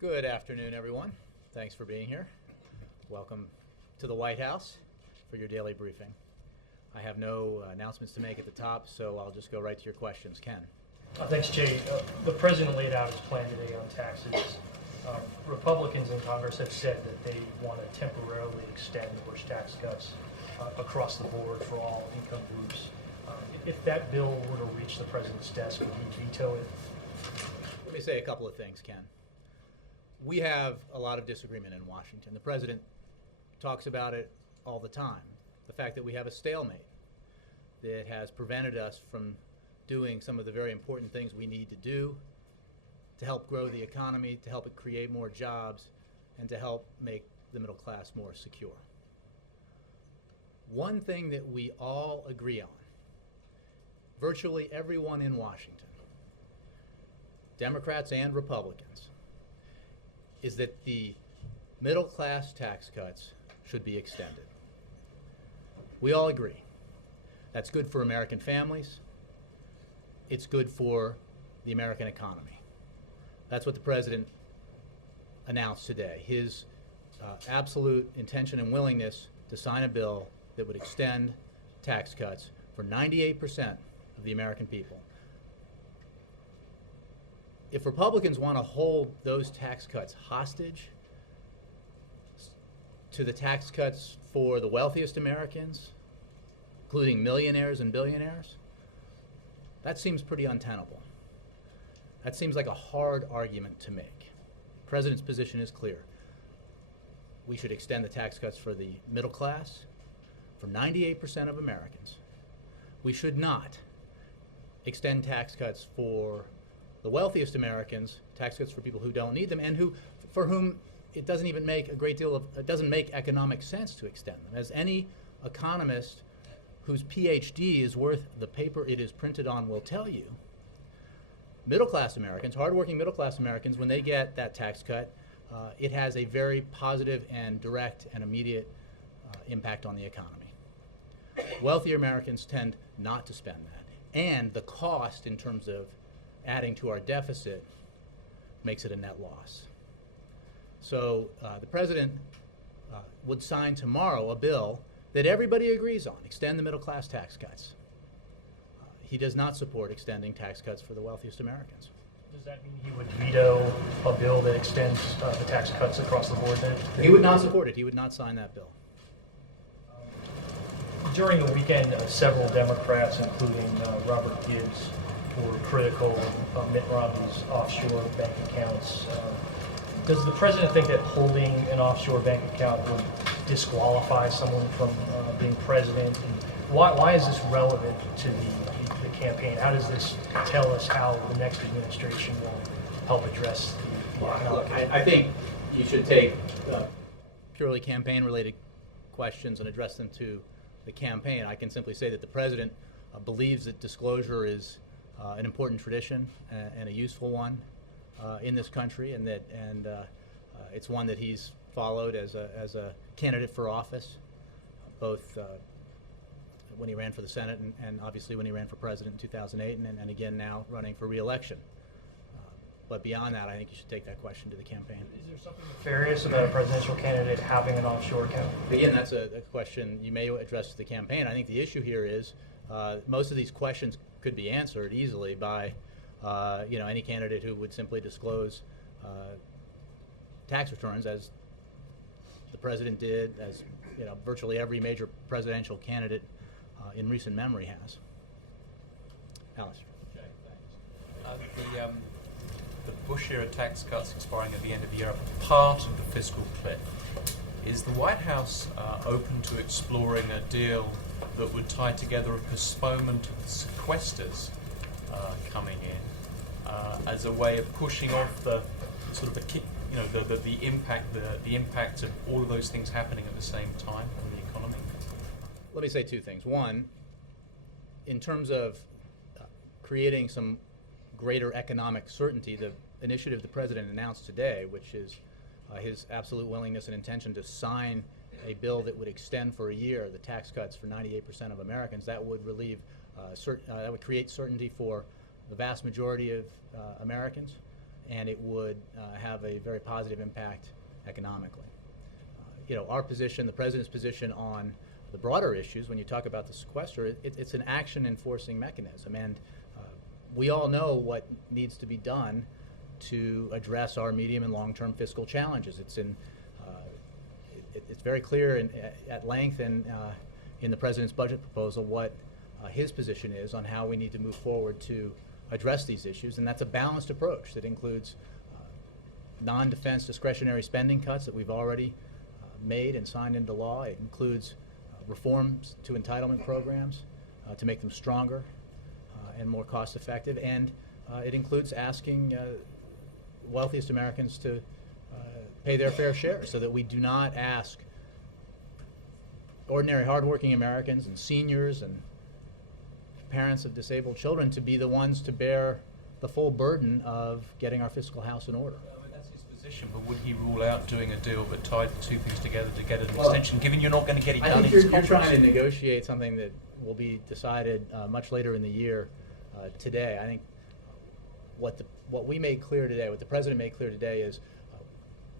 Good afternoon, everyone. Thanks for being here. Welcome to the White House for your daily briefing. I have no announcements to make at the top, so I'll just go right to your questions. Ken. Thanks, Jay. The president laid out his plan today on taxes. Republicans in Congress have said that they want to temporarily extend the Bush tax cuts across the board for all income groups. If that bill were to reach the president's desk, would he veto it? Let me say a couple of things, Ken. We have a lot of disagreement in Washington. The president talks about it all the time. The fact that we have a stalemate that has prevented us from doing some of the very important things we need to do to help grow the economy, to help it create more jobs, and to help make the middle class more secure. One thing that we all agree on, virtually everyone in Washington, Democrats and Republicans, is that the middle class tax cuts should be extended. We all agree. That's good for American families. It's good for the American economy. That's what the president announced today, his absolute intention and willingness to sign a bill that would extend tax cuts for 98% of the American people. If Republicans want to hold those tax cuts hostage to the tax cuts for the wealthiest Americans, including millionaires and billionaires, that seems pretty untenable. That seems like a hard argument to make. The president's position is clear. We should extend the tax cuts for the middle class, for 98% of Americans. We should not extend tax cuts for the wealthiest Americans, tax cuts for people who don't need them and for whom it doesn't even make it doesn't make economic sense to extend them. As any economist whose PhD is worth the paper it is printed on will tell you, middle-class Americans, hardworking middle-class Americans, when they get that tax cut, it has a very positive and direct and immediate impact on the economy. Wealthier Americans tend not to spend that, and the cost in terms of adding to our deficit makes it a net loss. So the president would sign tomorrow a bill that everybody agrees on, extend the middle class tax cuts. He does not support extending tax cuts for the wealthiest Americans. Does that mean he would veto a bill that extends the tax cuts across the board then? He would not support it. He would not sign that bill. During the weekend, several Democrats, including Robert Gibbs, were critical of Mitt Romney's offshore bank accounts. Does the president think that holding an offshore bank account would disqualify someone from being president? And why is this relevant to the campaign? How does this tell us how the next administration will help address the economic? Look, I think you should take purely campaign-related questions and address them to the campaign. I can simply say that the president believes that disclosure is an important tradition and a useful one in this country, and it's one that he's followed as a candidate for office, both when he ran for the Senate and obviously when he ran for president in 2008, and again now running for re-election. But beyond that, I think you should take that question to the campaign. Is there something nefarious about a presidential candidate having an offshore account? Again, that's a question you may address to the campaign. I think the issue here is most of these questions could be answered easily by any candidate who would simply disclose tax returns, as the president did, as virtually every major presidential candidate in recent memory has. Alice. Okay, thanks. The Bush-era tax cuts expiring at the end of the year are part of the fiscal cliff. Is the White House open to exploring a deal that would tie together a postponement of the sequesters coming in as a way of pushing off the sort of the impact of all of those things happening at the same time on the economy? Let me say two things. One, in terms of creating some greater economic certainty, the initiative the president announced today, which is his absolute willingness and intention to sign a bill that would extend for a year the tax cuts for 98% of Americans, that would relieve, that would create certainty for the vast majority of Americans, and it would have a very positive impact economically. Our position, the President's position on the broader issues, when you talk about the sequester, it's an action enforcing mechanism, and we all know what needs to be done to address our medium and long-term fiscal challenges. It's very clear at length in the President's budget proposal what his position is on how we need to move forward to address these issues, and that's a balanced approach that includes non-defense discretionary spending cuts that we've already made and signed into law. It includes reforms to entitlement programs to make them stronger and more cost-effective, and it includes asking wealthiest Americans to pay their fair share, so that we do not ask ordinary hardworking Americans and seniors and parents of disabled children to be the ones to bear the full burden of getting our fiscal house in order. That's his position, but would he rule out doing a deal that tied the two things together to get an extension, given you're not going to get it done in his you're Congress? trying to negotiate something that will be decided much later in the year today. I think what we made clear today, what the President made clear today is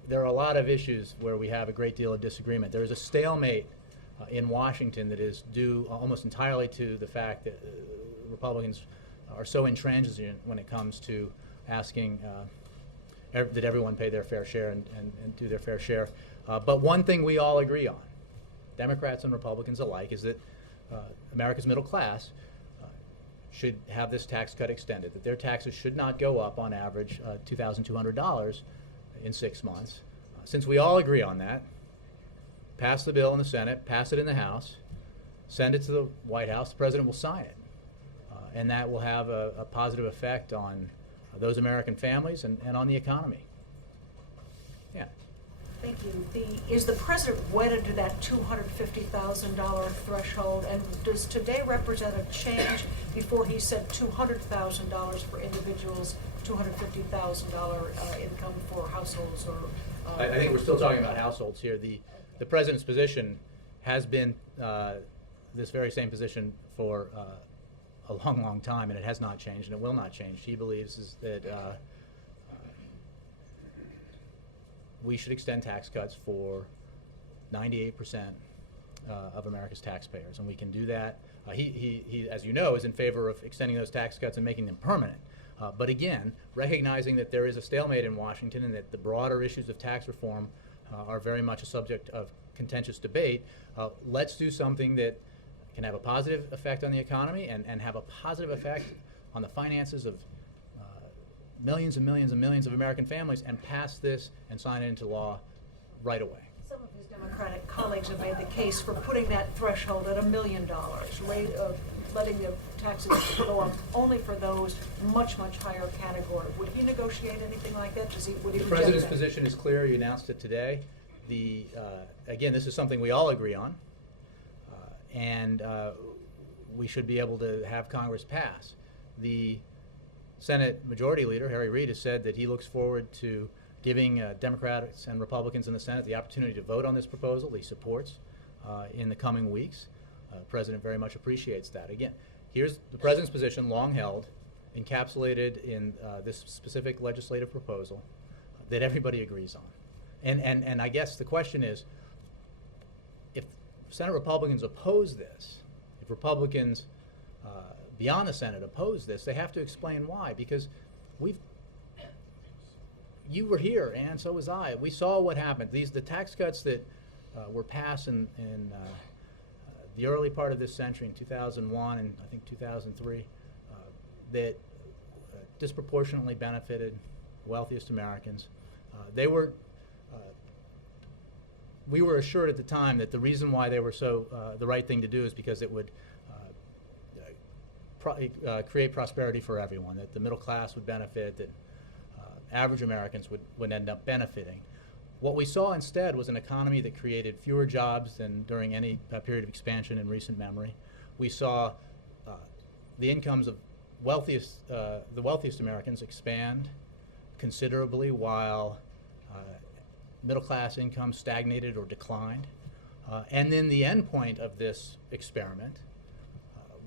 there are a lot of issues where we have a great deal of disagreement. There is a stalemate in Washington that is due almost entirely to the fact that Republicans are so intransigent when it comes to asking that everyone pay their fair share and do their fair share. But one thing we all agree on, Democrats and Republicans alike, is that America's middle class should have this tax cut extended, that their taxes should not go up on average $2,200 in 6 months. Since we all agree on that, pass the bill in the Senate, pass it in the House, send it to the White House, the President will sign it. And that will have a positive effect on those American families and on the economy. Yeah. Thank you. Is the President wedded to that $250,000 threshold? And does today represent a change? Before he said $200,000 for individuals, $250,000 income for households, or I think we're still talking about households here. The President's position has been this very same position for a long, long time, and it has not changed, and it will not change. He believes that we should extend tax cuts for 98% of America's taxpayers, and we can do that. He, as you know, is in favor of extending those tax cuts and making them permanent. But again, recognizing that there is a stalemate in Washington and that the broader issues of tax reform are very much a subject of contentious debate, let's do something that can have a positive effect on the economy and have a positive effect on the finances of millions and millions and millions of American families, and pass this and sign it into law right away. some of his Democratic colleagues have made the case for putting that threshold at $1 million, letting the taxes go up only for those much, much higher category. Would he negotiate anything like that? Would he The reject President's that? position is clear. He announced it today. Again, this is something we all agree on, and we should be able to have Congress pass. The Senate Majority Leader, Harry Reid, has said that he looks forward to giving Democrats and Republicans in the Senate the opportunity to vote on this proposal he supports in the coming weeks. The President very much appreciates that. Again, here's the President's position, long held, encapsulated in this specific legislative proposal that everybody agrees on. And I guess the question is, if Senate Republicans oppose this, if Republicans beyond the Senate oppose this, they have to explain why, because you were here and so was I. We saw what happened. The tax cuts that were passed in the early part of this century, in 2001 and I think 2003, that disproportionately benefited the wealthiest Americans. We were assured at the time that the reason why they were so the right thing to do is because it would create prosperity for everyone, that the middle class would benefit, that average Americans would end up benefiting. What we saw instead was an economy that created fewer jobs than during any period of expansion in recent memory. We saw the incomes of the wealthiest Americans expand considerably, while middle class income stagnated or declined. And then the end point of this experiment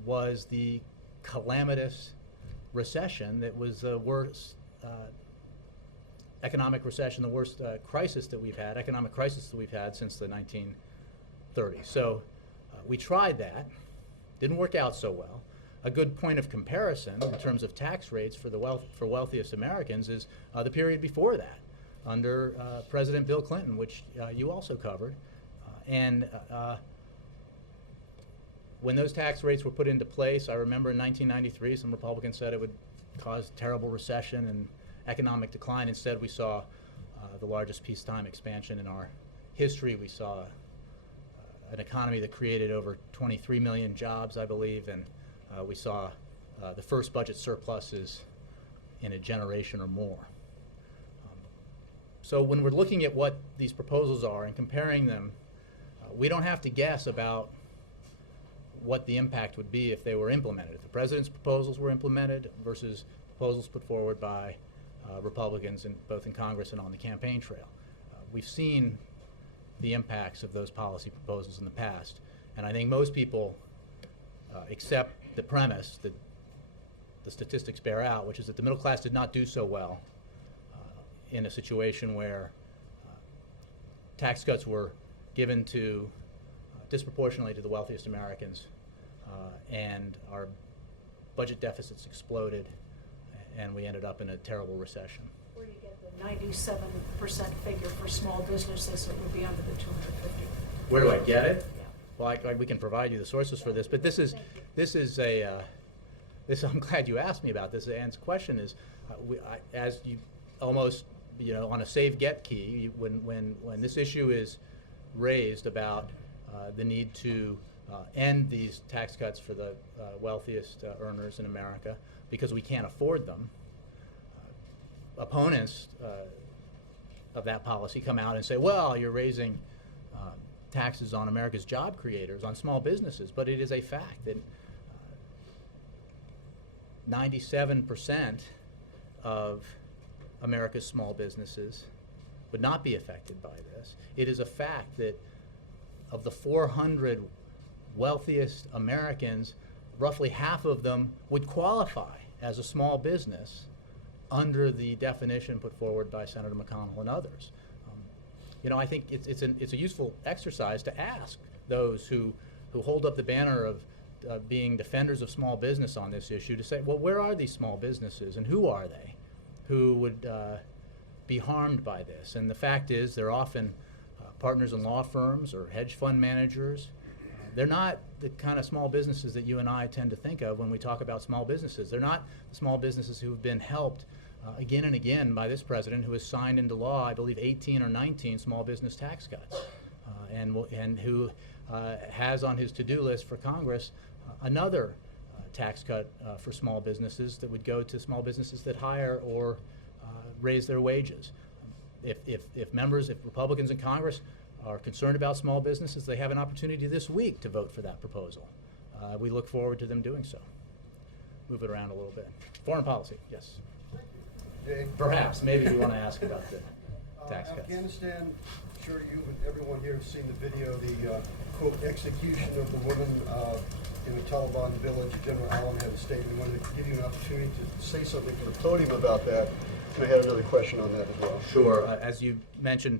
was the calamitous recession that was the worst economic recession, the worst economic crisis that we've had since the 1930s. So we tried that. Didn't work out so well. A good point of comparison in terms of tax rates for wealthiest Americans is the period before that, under President Bill Clinton, which you also covered. When those tax rates were put into place, I remember in 1993, some Republicans said it would cause terrible recession and economic decline. Instead, we saw the largest peacetime expansion in our history. We saw an economy that created over 23 million jobs, I believe, and we saw the first budget surpluses in a generation or more. So when we're looking at what these proposals are and comparing them, we don't have to guess about what the impact would be if they were implemented. If the president's proposals were implemented versus proposals put forward by Republicans both in Congress and on the campaign trail. We've seen the impacts of those policy proposals in the past, and I think most people accept the premise that the statistics bear out, which is that the middle class did not do so well in a situation where tax cuts were given to disproportionately to the wealthiest Americans, and our budget deficits exploded, and we ended up in a terrible recession. Where do you get the 97% figure for small businesses that would be under the 250? Where do I get it? Yeah. Well, we can provide you the sources for this, but this is I'm glad you asked me about this. Ann's question is, as you almost, on a save get key, when this issue is raised about the need to end these tax cuts for the wealthiest earners in America because we can't afford them, opponents of that policy come out and say, well, you're raising taxes on America's job creators, on small businesses, but it is a fact that 97% of America's small businesses would not be affected by this. It is a fact that of the 400 wealthiest Americans, roughly half of them would qualify as a small business under the definition put forward by Senator McConnell and others. I think it's a useful exercise to ask those who hold up the banner of being defenders of small business on this issue to say, well, where are these small businesses and who are they who would be harmed by this? And the fact is they're often partners in law firms or hedge fund managers. They're not the kind of small businesses that you and I tend to think of when we talk about small businesses. They're not the small businesses who have been helped again and again by this president, who has signed into law, I believe, 18 or 19 small business tax cuts, and who has on his to-do list for Congress another tax cut for small businesses that would go to small businesses that hire or raise their wages. If Republicans in Congress are concerned about small businesses, they have an opportunity this week to vote for that proposal. We look forward to them doing so. Move it around a little bit. Foreign policy, yes. Dave, Perhaps, maybe you want to ask about the tax cuts. Afghanistan, I'm sure you and everyone here have seen the video, the quote, execution of the woman in the Taliban village. General Allen had a statement. We wanted to give you an opportunity to say something from the podium about that. And I had another question on that as well. Sure. As you mentioned,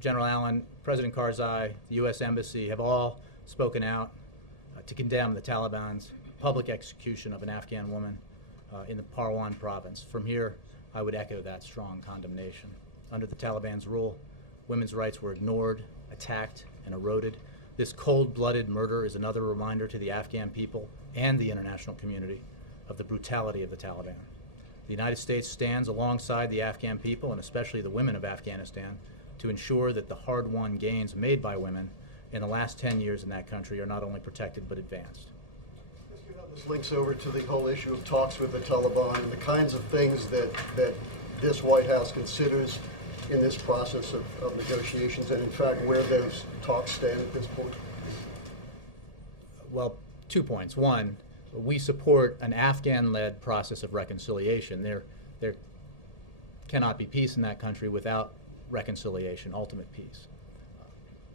General Allen, President Karzai, the U.S. Embassy have all spoken out to condemn the Taliban's public execution of an Afghan woman in the Parwan province. From here, I would echo that strong condemnation. Under the Taliban's rule, women's rights were ignored, attacked, and eroded. This cold-blooded murder is another reminder to the Afghan people and the international community of the brutality of the Taliban. The United States stands alongside the Afghan people, and especially the women of Afghanistan, to ensure that the hard-won gains made by women in the last 10 years in that country are not only protected but advanced. This links over to the whole issue of talks with the Taliban and the kinds of things that this White House considers in this process of negotiations, and in fact where those talks stand at this point. Well, 2 points. One, we support an Afghan-led process of reconciliation. There cannot be peace in that country without reconciliation, ultimate peace.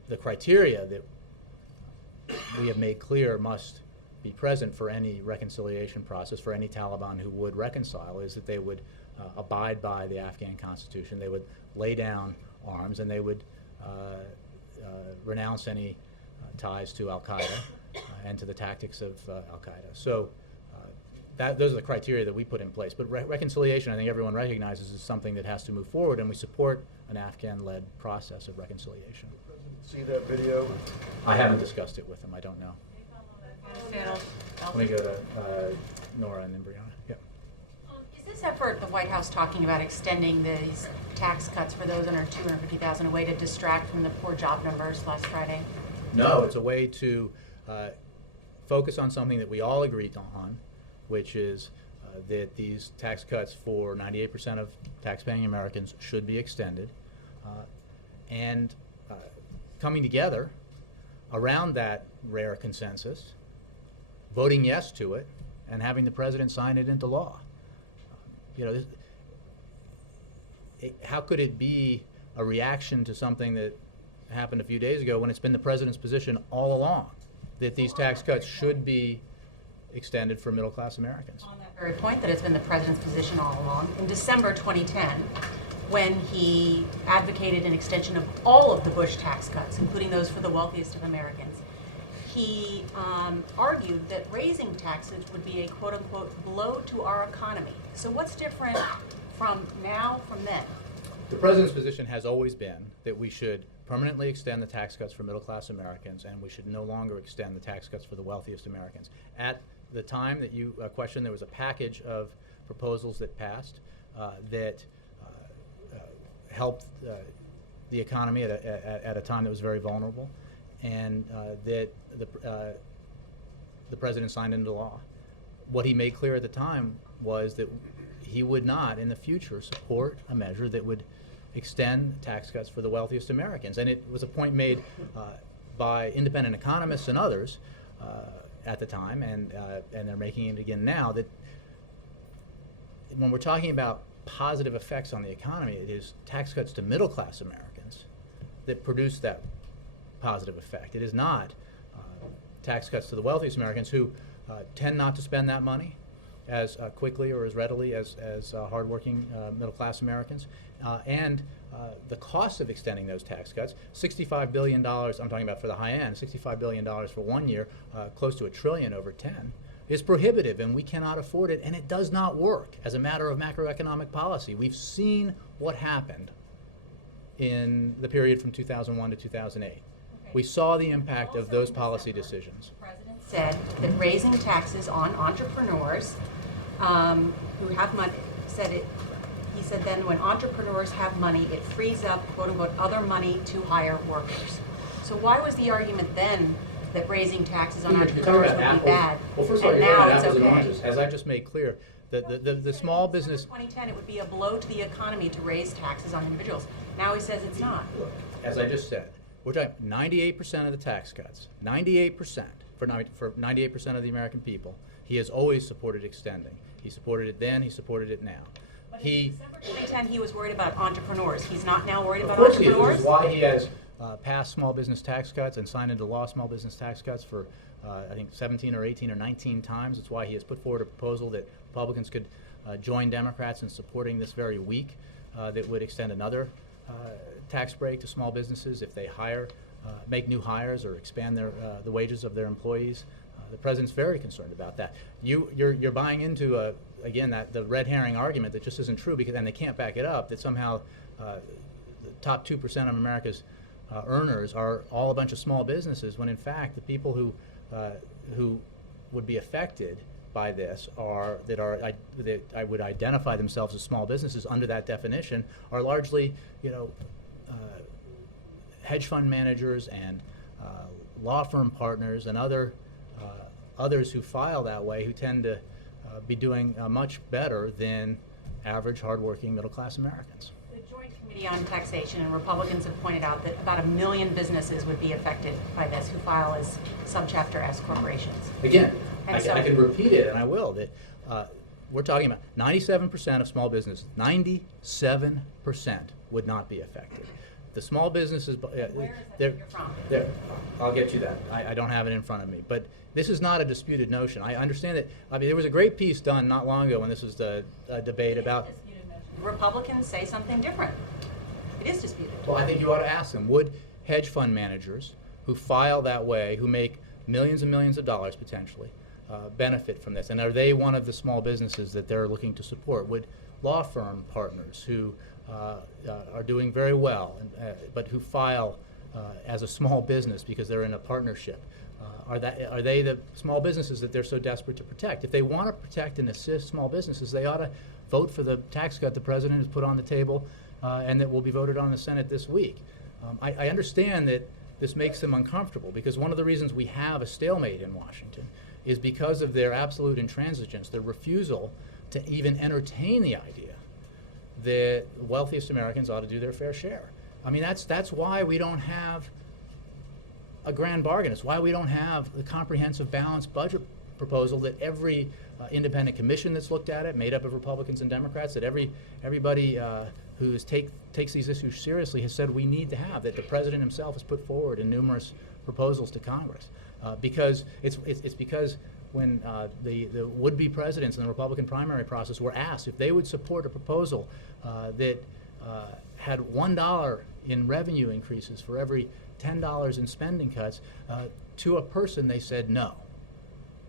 The criteria that we have made clear must be present for any reconciliation process, for any Taliban who would reconcile, is that they would abide by the Afghan constitution. They would lay down arms, and they would renounce any ties to Al-Qaeda and to the tactics of Al-Qaeda. So those are the criteria that we put in place. But reconciliation, I think everyone recognizes, is something that has to move forward, and we support an Afghan-led process of reconciliation. See that video? I haven't discussed it with them. I don't know. Let me go to Nora and then Brianna. Yeah. Is this effort, the White House talking about extending these tax cuts for those under $250,000, a way to distract from the poor job numbers last Friday? No, it's a way to focus on something that we all agreed on, which is that these tax cuts for 98% of tax-paying Americans should be extended, and coming together around that rare consensus, voting yes to it, and having the president sign it into law. How could it be a reaction to something that happened a few days ago when it's been the president's position all along that these tax cuts should be extended for middle-class Americans? On that very point, that it's been the president's position all along. In December 2010, when he advocated an extension of all of the Bush tax cuts, including those for the wealthiest of Americans, he argued that raising taxes would be a quote-unquote blow to our economy. So what's different from now from then? The president's position has always been that we should permanently extend the tax cuts for middle-class Americans, and we should no longer extend the tax cuts for the wealthiest Americans. At the time that you questioned, there was a package of proposals that passed that helped the economy at a time that was very vulnerable, and that the president signed into law. What he made clear at the time was that he would not, in the future, support a measure that would extend tax cuts for the wealthiest Americans. And it was a point made by independent economists and others at the time, and they're making it again now, that when we're talking about positive effects on the economy, it is tax cuts to middle-class Americans that produce that positive effect. It is not tax cuts to the wealthiest Americans, who tend not to spend that money as quickly or as readily as hardworking middle-class Americans. And the cost of extending those tax cuts, $65 billion, I'm talking about for the high end, $65 billion for 1 year, close to $1 trillion over 10, is prohibitive, and we cannot afford it, and it does not work as a matter of macroeconomic policy. We've seen what happened in the period from 2001 to 2008. Okay. We saw the impact of those policy decisions. The president said that raising taxes on entrepreneurs who have money, he said then when entrepreneurs have money, it frees up, quote unquote, other money to hire workers. So why was the argument then that raising taxes on entrepreneurs would be bad? Well, first of all, and you're now about it's apples and okay. oranges. As I just made clear, the small business... 2010, it would be a blow to the economy to raise taxes on individuals. Now he says it's not. Look, as I just said, we're talking 98% of the tax cuts, 98% for 98% of the American people, he has always supported extending. He supported it then, he supported it now. But in December 2010, he was worried about entrepreneurs. He's not now worried about Of course he is, entrepreneurs? which is why he has passed small business tax cuts and signed into law small business tax cuts for I think 17 or 18 or 19 times. It's why he has put forward a proposal that Republicans could join Democrats in supporting this very week that would extend another tax break to small businesses if they make new hires or expand the wages of their employees. The president's very concerned about that. You're buying into again the red herring argument that just isn't true, because and they can't back it up, that somehow the top 2% of America's earners are all a bunch of small businesses, when in fact the people who would be affected by this that I would identify themselves as small businesses under that definition are largely hedge fund managers and law firm partners and others who file that way, who tend to be doing much better than average hardworking middle-class Americans. The Joint Committee on Taxation and Republicans have pointed out that about 1 million businesses would be affected by this who file as subchapter S corporations. Again, And I can repeat it, and I will, that we're talking about 97% of small businesses, 97% would not be affected. The small businesses, Where is that figure from? I'll get you that. I don't have it in front of me. But this is not a disputed notion. I understand that. I mean, there was a great piece done not long ago when this was the debate about. It is a disputed Republicans say something different. It is disputed. Well, I think you ought to ask them, would hedge fund managers who file that way, who make millions and millions of dollars potentially, benefit from this? And are they one of the small businesses that they're looking to support? Would law firm partners who are doing very well, but who file as a small business because they're in a partnership, are they the small businesses that they're so desperate to protect? If they want to protect and assist small businesses, they ought to vote for the tax cut the president has put on the table and that will be voted on in the Senate this week. I understand that this makes them uncomfortable, because one of the reasons we have a stalemate in Washington is because of their absolute intransigence, their refusal to even entertain the idea that the wealthiest Americans ought to do their fair share. I mean, that's why we don't have a grand bargain. It's why we don't have the comprehensive balanced budget proposal that every independent commission that's looked at it, made up of Republicans and Democrats, that everybody who takes these issues seriously has said we need to have, that the president himself has put forward in numerous proposals to Congress. Because it's because when the would-be presidents in the Republican primary process were asked if they would support a proposal that had $1 in revenue increases for every $10 in spending cuts, to a person they said no.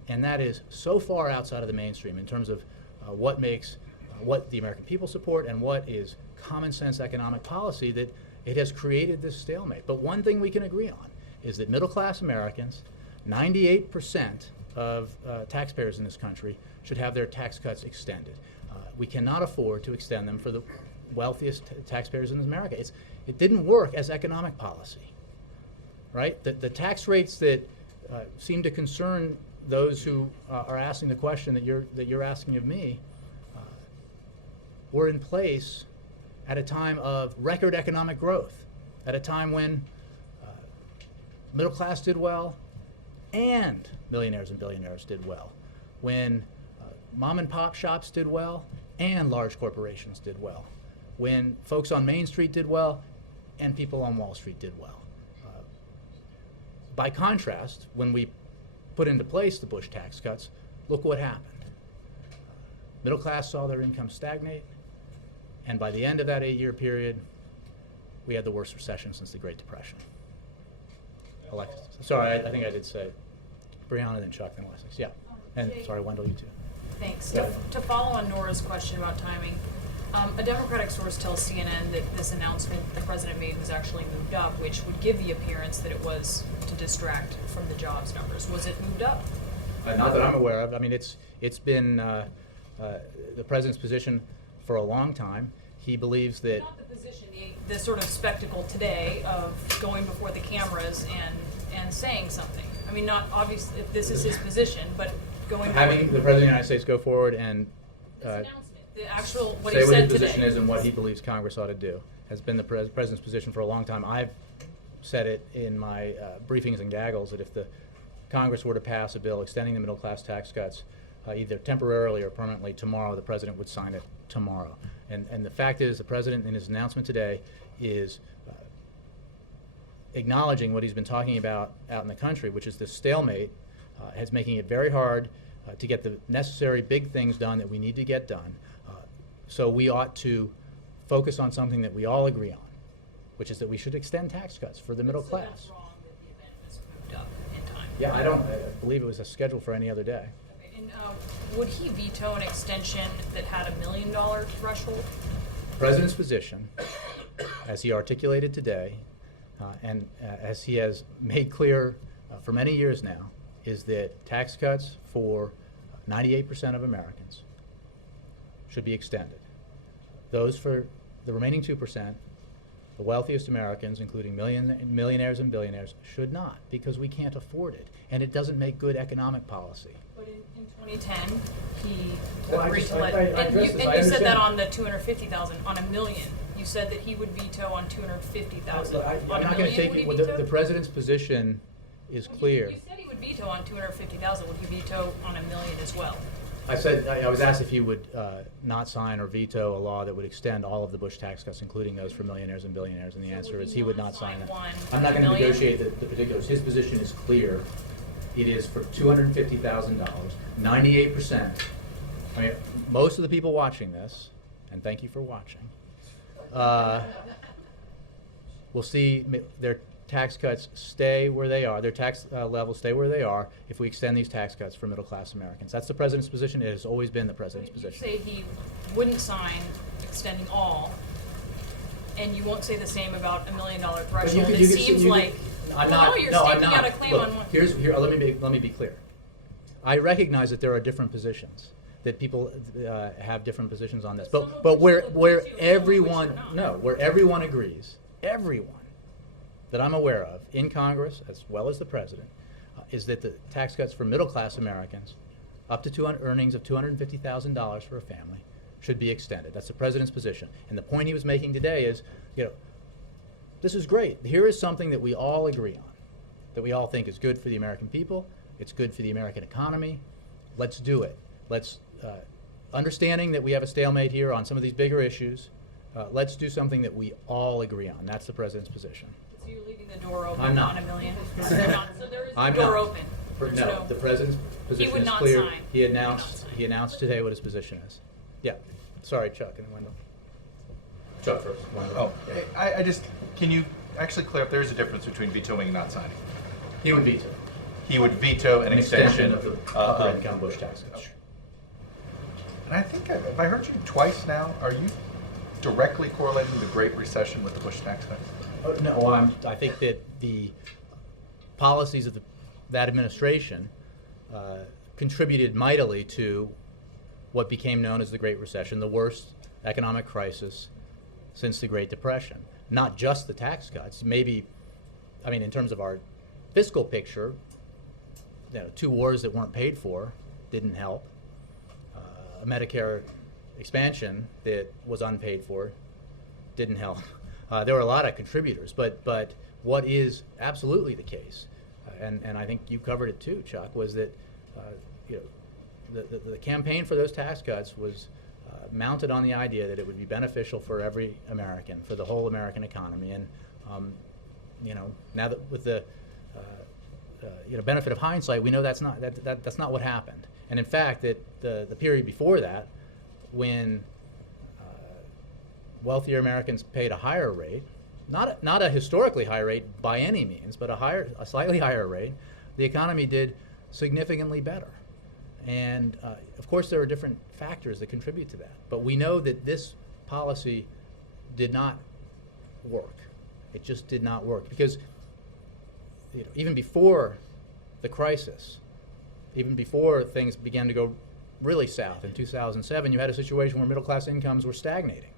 And that is so far outside of the mainstream in terms of what makes what the American people support and what is common sense economic policy, that it has created this stalemate. But one thing we can agree on is that middle class Americans, 98% of taxpayers in this country, should have their tax cuts extended. We cannot afford to extend them for the wealthiest taxpayers in America. It didn't work as economic policy, right? The tax rates that seem to concern those who are asking the question that you're asking of me were in place at a time of record economic growth, at a time when middle class did well and millionaires and billionaires did well, when mom and pop shops did well and large corporations did well, when folks on Main Street did well and people on Wall Street did well. By contrast, when we put into place the Bush tax cuts, look what happened. Middle class saw their income stagnate, and by the end of that 8-year period, we had the worst recession since the Great Depression. Alexis, sorry, I think I did say Brianna, then Chuck, then Alexis. Yeah, and Jay, sorry, Wendell, you too. Thanks. Yeah. To follow on Nora's question about timing, a Democratic source tells CNN that this announcement the president made was actually moved up, which would give the appearance that it was to distract from the jobs numbers. Was it moved up? Not that I'm aware of. I mean, it's been the president's position for a long time. He believes that Not the position, the sort of spectacle today of going before the cameras and saying something. I mean, not obvious if this is his position, but going having forward. the president of the United States go forward and This announcement, the actual what say he what said his today. position is and what he believes Congress ought to do has been the president's position for a long time. I've said it in my briefings and gaggles that if the Congress were to pass a bill extending the middle class tax cuts either temporarily or permanently tomorrow, the president would sign it tomorrow. And the fact is, the president in his announcement today is acknowledging what he's been talking about out in the country, which is this stalemate, is making it very hard to get the necessary big things done that we need to get done. So we ought to focus on something that we all agree on, which is that we should extend tax cuts for the middle So class. that's wrong that the event was moved up in time. Yeah, I believe it was scheduled for any other day. Okay, and would he veto an extension that had $1 million threshold? The president's position, as he articulated today, and as he has made clear for many years now, is that tax cuts for 98% of Americans should be extended. Those for the remaining 2%, the wealthiest Americans, including millionaires and billionaires, should not, because we can't afford it, and it doesn't make good economic policy. But in 2010, he Well, I agreed just- to let, I and addressed you, this. and I you said that understand. on the 250,000, on $1 million. You said that he would veto on 250,000. I'm On not $1 going to million, take would he it. veto? The president's position is clear. You said he would veto on 250,000. Would he veto on $1 million as well? I said I was asked if he would not sign or veto a law that would extend all of the Bush tax cuts, including those for millionaires and billionaires, and the So answer would is he he would not not sign sign it. one I'm not for going to $1 million? negotiate the particulars. His position is clear. It is for $250,000, 98%. I mean, most of the people watching this and thank you for watching, will see their tax cuts stay where they are, their tax levels stay where they are if we extend these tax cuts for middle-class Americans. That's the president's position. It has always been the president's You position. say he wouldn't sign extending all, and you won't say the same about $1 million threshold. It seems like I'm not. no, you're no, I'm staking not. out a claim Look, on one. Let me be clear. I recognize that there are different positions, that people have different positions on this. But where everyone agrees, everyone that I'm aware of in Congress as well as the president, is that the tax cuts for middle class Americans up to earnings of $250,000 for a family should be extended. That's the president's position. And the point he was making today is, this is great. Here is something that we all agree on, that we all think is good for the American people. It's good for the American economy. Let's do it. Let's, understanding that we have a stalemate here on some of these bigger issues, let's do something that we all agree on. That's the president's position. So you're leaving the door open I'm not. on $1 million? You're not. So there is the I'm door not. open. There's No, the president's position would is not clear. sign. He He would announced. not sign. He announced today what his position is. Yeah. Sorry, Chuck and Wendell. Chuck first. Wendell. Oh, I just, can you actually clear up, there is a difference between vetoing and not signing. He would veto He would veto an extension of the upper income Bush tax cuts. And I think, have I heard you twice now? Are you directly correlating the Great Recession with the Bush tax cuts? No, I think that the policies of that administration contributed mightily to what became known as the Great Recession, the worst economic crisis since the Great Depression. Not just the tax cuts. Maybe, in terms of our fiscal picture, 2 wars that weren't paid for didn't help. A Medicare expansion that was unpaid for didn't help. There were a lot of contributors, but what is absolutely the case, and I think you covered it too, Chuck, was that the campaign for those tax cuts was mounted on the idea that it would be beneficial for every American, for the whole American economy, and now that with the benefit of hindsight, we know that's not what happened. And in fact, that the period before that, when wealthier Americans paid a higher rate, not a historically high rate by any means, but a slightly higher rate, the economy did significantly better. And of course, there are different factors that contribute to that. But we know that this policy did not work. It just did not work because even before the crisis, even before things began to go really south in 2007, you had a situation where middle-class incomes were stagnating,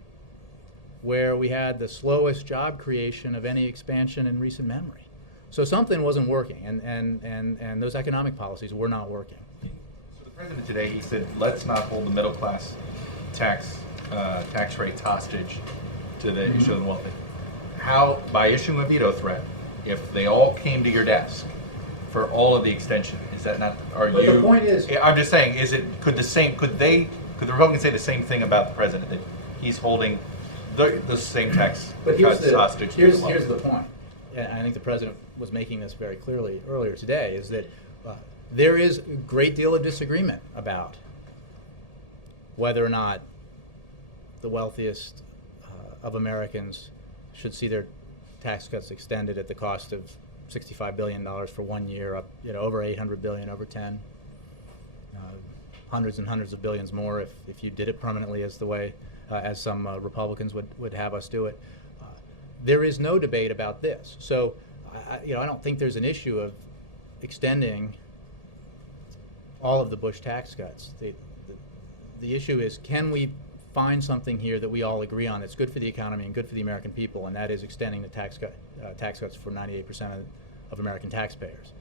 where we had the slowest job creation of any expansion in recent memory. So something wasn't working, and those economic policies were not working. So the president today, he said, let's not hold the middle class tax rates hostage to the issue of the wealthy. How, by issuing a veto threat, if they all came to your desk for all of the extension, is that not? But the point is, I'm just saying, could the Republicans say the same thing about the president, that he's holding the same tax cuts hostage? Here's the point, and I think the president was making this very clearly earlier today, is that there is a great deal of disagreement about whether or not the wealthiest of Americans should see their tax cuts extended at the cost of $65 billion for 1 year, up over $800 billion over 10, hundreds and hundreds of billions more if you did it permanently, as the way as some Republicans would have us do it. There is no debate about this. So I don't think there's an issue of extending all of the Bush tax cuts. The issue is, can we find something here that we all agree on that's good for the economy and good for the American people, and that is extending the tax cuts for 98% of American taxpayers.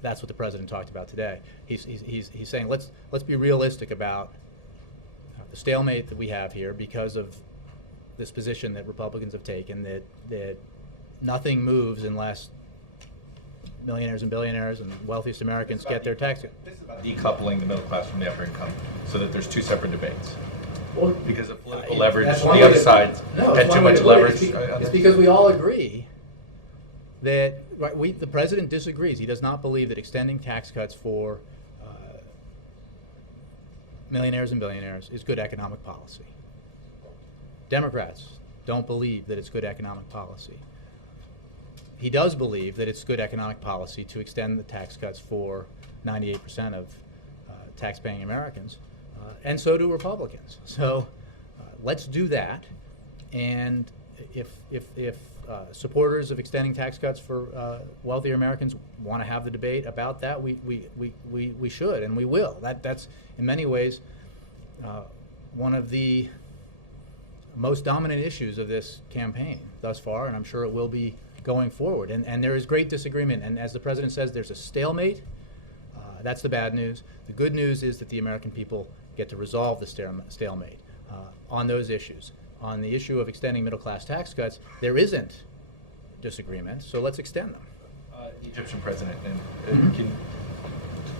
That's what the president talked about today. He's saying let's be realistic about the stalemate that we have here because of this position that Republicans have taken, that nothing moves unless millionaires and billionaires and wealthiest Americans get their tax cut. This is about decoupling the middle class from the upper income, so that there's two separate debates. Well, because of political leverage, that's the one other way to- side no, had it's too one way much to put it. leverage. It's because we all agree that the president disagrees. He does not believe that extending tax cuts for millionaires and billionaires is good economic policy. Democrats don't believe that it's good economic policy. He does believe that it's good economic policy to extend the tax cuts for 98% of tax-paying Americans, and so do Republicans. So let's do that, and if supporters of extending tax cuts for wealthier Americans want to have the debate about that, we should and we will. That's in many ways one of the most dominant issues of this campaign thus far, and I'm sure it will be going forward. And there is great disagreement, and as the president says, there's a stalemate. That's the bad news. The good news is that the American people get to resolve the stalemate on those issues. On the issue of extending middle-class tax cuts, there isn't disagreement, so let's extend them. Egyptian president, and do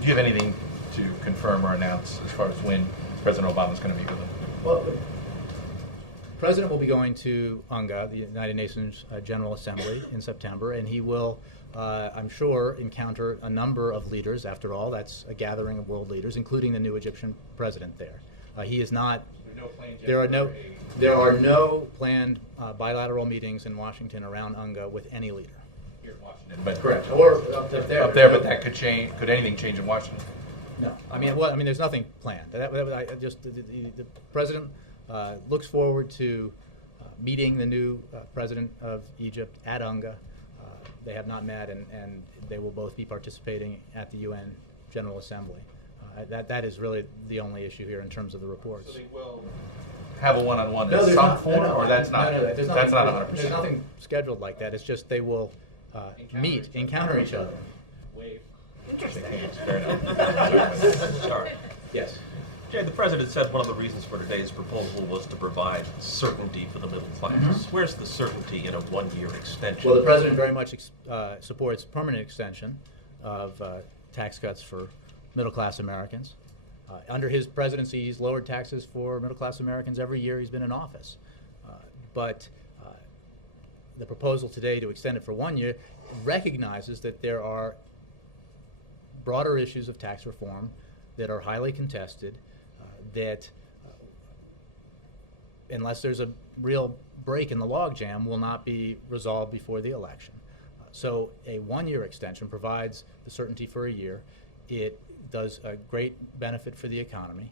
you have anything to confirm or announce as far as when President Obama is going to meet with him? Well, the president will be going to UNGA, the United Nations General Assembly, in September, and he will, I'm sure, encounter a number of leaders. After all, that's a gathering of world leaders, including the new Egyptian president there. He is not. There are no planned bilateral meetings in Washington around UNGA with any leader. Here in Washington, but Correct. Or up there. Up there, but that could change. Could anything change in Washington? No. I mean, there's nothing planned. The president looks forward to meeting the new president of Egypt at UNGA. They have not met, and they will both be participating at the UN General Assembly. That is really the only issue here in terms of the reports. So they will have a one-on-one in there's some not- form, no, or that's not. no, there's that's nothing- not 100%. There's nothing scheduled like that. It's just they will encounter each other. Wave. Interesting. Fair enough. Sorry. Yes. Jay, the president said one of the reasons for today's proposal was to provide certainty for the middle class. Where's the certainty in a one-year extension? Well, the president very much supports permanent extension of tax cuts for middle-class Americans. Under his presidency, he's lowered taxes for middle-class Americans every year he's been in office. But the proposal today to extend it for 1 year recognizes that there are broader issues of tax reform that are highly contested, that unless there's a real break in the logjam, will not be resolved before the election. So a 1 year extension provides the certainty for a year. It does a great benefit for the economy,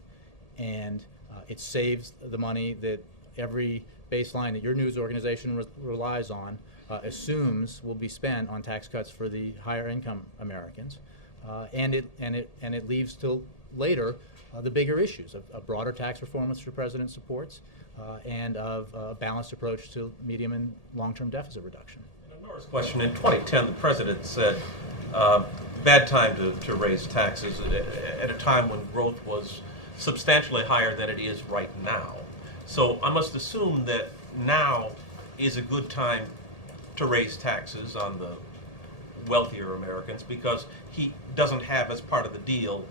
and it saves the money that every baseline that your news organization relies on assumes will be spent on tax cuts for the higher income Americans, and it leaves till later the bigger issues of broader tax reform, which the president supports, and of a balanced approach to medium and long-term deficit reduction. Nora's question, in 2010, the president said, bad time to raise taxes at a time when growth was substantially higher than it is right now. So I must assume that now is a good time to raise taxes on the wealthier Americans, because he doesn't have as part of the deal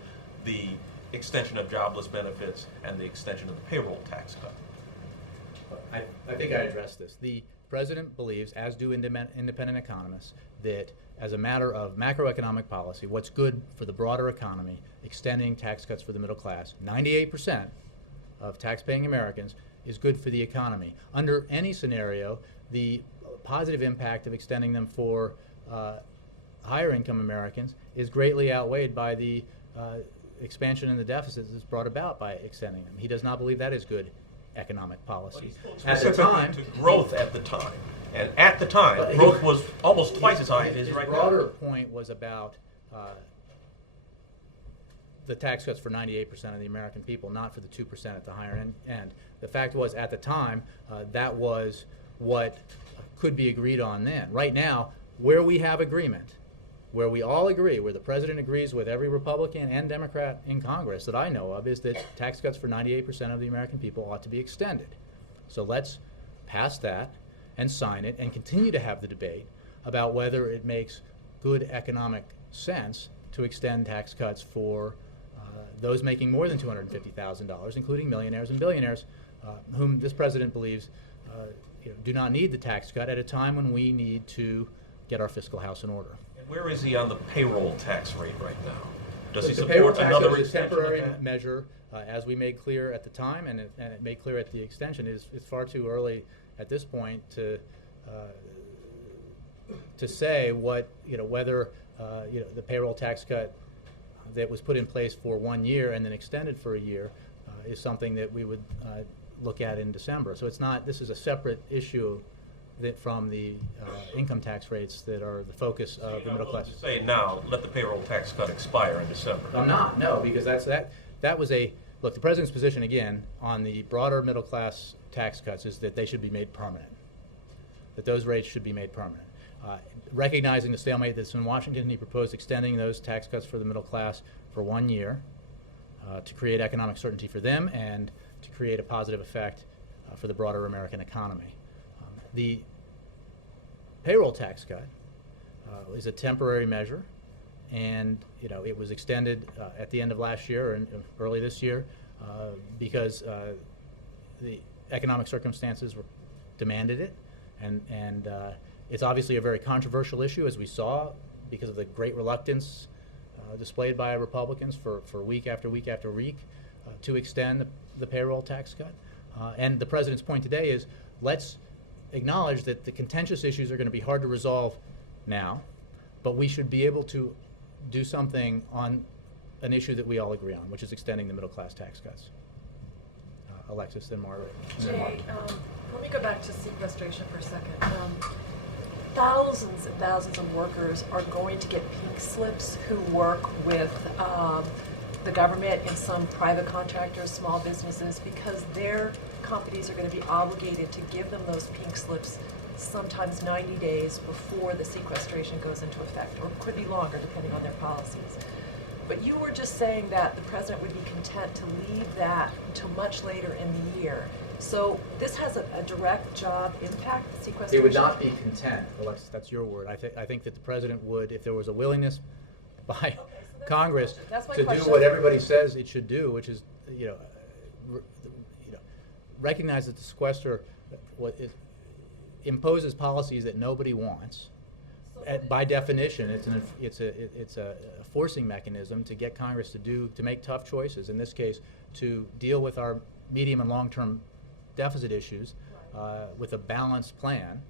the extension of jobless benefits and the extension of the payroll tax cut. I think I addressed this. The president believes, as do independent economists, that as a matter of macroeconomic policy, what's good for the broader economy, extending tax cuts for the middle class, 98% of tax-paying Americans, is good for the economy. Under any scenario, the positive impact of extending them for higher income Americans is greatly outweighed by the expansion in the deficits that's brought about by extending them. He does not believe that is good economic policy. At the time, to growth at the time, and at the time, growth was almost twice as high as it is right now. His broader point was about the tax cuts for 98% of the American people, not for the 2% at the higher end. The fact was, at the time, that was what could be agreed on then. Right now, where we have agreement, where we all agree, where the president agrees with every Republican and Democrat in Congress that I know of, is that tax cuts for 98% of the American people ought to be extended. So let's pass that and sign it and continue to have the debate about whether it makes good economic sense to extend tax cuts for those making more than $250,000, including millionaires and billionaires, whom this president believes do not need the tax cut at a time when we need to get our fiscal house in order. And where is he on the payroll tax rate right now? Does he The payroll support tax another is a extension temporary of that? measure, as we made clear at the time, and it made clear at the extension. It's far too early at this point to say what, whether the payroll tax cut that was put in place for 1 year and then extended for a year is something that we would look at in December. So it's not. This is a separate issue that from the income tax rates that are the focus of the middle class. Say now, let the payroll tax cut expire in December. I'm not, no, because that was look, the president's position again on the broader middle class tax cuts is that they should be made permanent, that those rates should be made permanent. Recognizing the stalemate that's in Washington, he proposed extending those tax cuts for the middle class for 1 year to create economic certainty for them and to create a positive effect for the broader American economy. The payroll tax cut is a temporary measure, and it was extended at the end of last year and early this year because the economic circumstances demanded it, and it's obviously a very controversial issue, as we saw, because of the great reluctance displayed by Republicans for week after week after week to extend the payroll tax cut. And the president's point today is, let's acknowledge that the contentious issues are going to be hard to resolve now, but we should be able to do something on an issue that we all agree on, which is extending the middle class tax cuts. Alexis, then Margaret. Jay, let me go back to sequestration for a second. Thousands and thousands of workers are going to get pink slips who work with the government and some private contractors, small businesses, because their companies are going to be obligated to give them those pink slips sometimes 90 days before the sequestration goes into effect, or could be longer depending on their policies. But you were just saying that the president would be content to leave that until much later in the year. So this has a direct job impact, sequestration? It would not be content, Alexis, that's your word. I think that the president would, if there was a willingness by Congress to do what everybody says it should do, which is, recognize that the sequester imposes policies that nobody wants. By definition, it's a forcing mechanism to get Congress to make tough choices. In this case, to deal with our medium and long-term deficit issues with a balanced plan.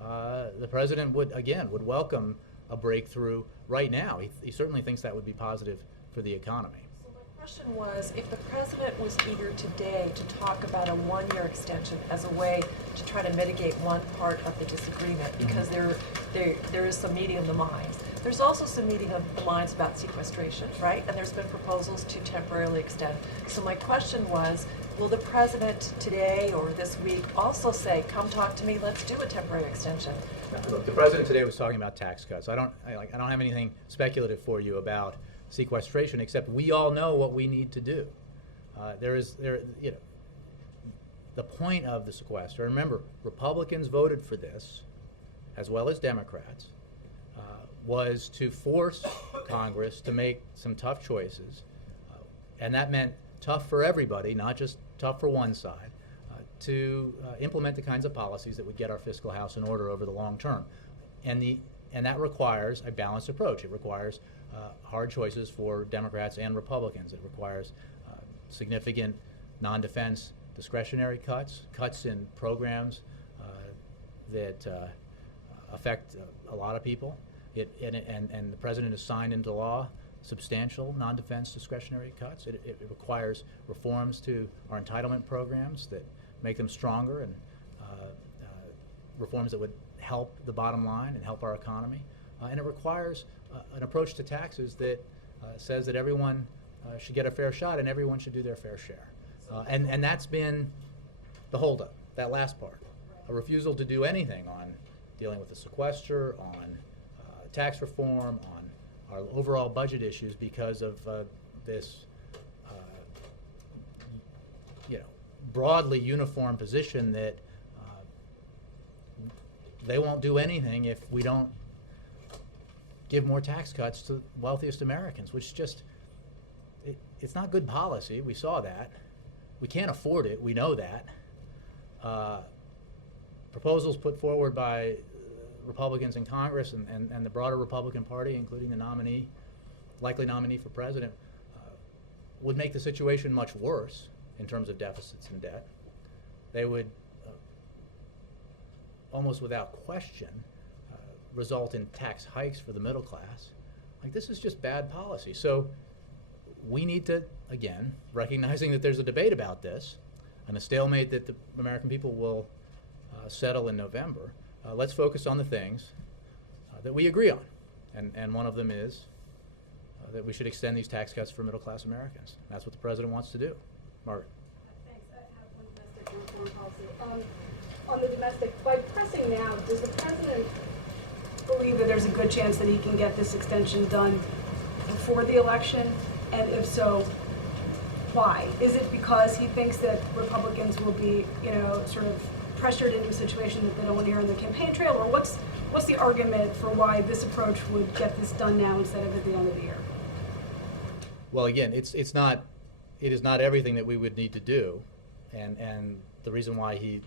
The president would welcome a breakthrough right now. He certainly thinks that would be positive for the economy. So my question was, if the president was eager today to talk about a 1-year extension as a way to try to mitigate one part of the disagreement, because there is some meeting of the minds. There's also some meeting of the minds about sequestration, right? And there's been proposals to temporarily extend. So my question was, will the president today or this week also say, come talk to me, let's do a temporary extension? Look, the president today was talking about tax cuts. I don't have anything speculative for you about sequestration, except we all know what we need to do. The point of the sequester, remember, Republicans voted for this, as well as Democrats, was to force Congress to make some tough choices, and that meant tough for everybody, not just tough for one side, to implement the kinds of policies that would get our fiscal house in order over the long term. And that requires a balanced approach. It requires hard choices for Democrats and Republicans. It requires significant non-defense discretionary cuts in programs that affect a lot of people. And the president has signed into law substantial non-defense discretionary cuts. It requires reforms to our entitlement programs that make them stronger, and reforms that would help the bottom line and help our economy. And it requires an approach to taxes that says that everyone should get a fair shot and everyone should do their fair share. And that's been the holdup, that last part. A refusal to do anything on dealing with the sequester, on tax reform, on our overall budget issues because of this broadly uniform position that they won't do anything if we don't give more tax cuts to wealthiest Americans, which just, it's not good policy. We saw that. We can't afford it. We know that. Proposals put forward by Republicans in Congress and the broader Republican Party, including the nominee, likely nominee for president, would make the situation much worse in terms of deficits and debt. They would, almost without question, result in tax hikes for the middle class. Like, this is just bad policy. So we need to, again, recognizing that there's a debate about this and a stalemate that the American people will settle in November, let's focus on the things that we agree on. And one of them is that we should extend these tax cuts for middle-class Americans. That's what the president wants to do. Margaret. Thanks. I have one domestic, one foreign policy. On the domestic, by pressing now, does the president believe that there's a good chance that he can get this extension done before the election? And if so, why? Is it because he thinks that Republicans will be, sort of pressured into a situation that they don't want to hear on the campaign trail? Or what's the argument for why this approach would get this done now instead of at the end of the year? Well, again, it is not everything that we would need to do, and the reason why he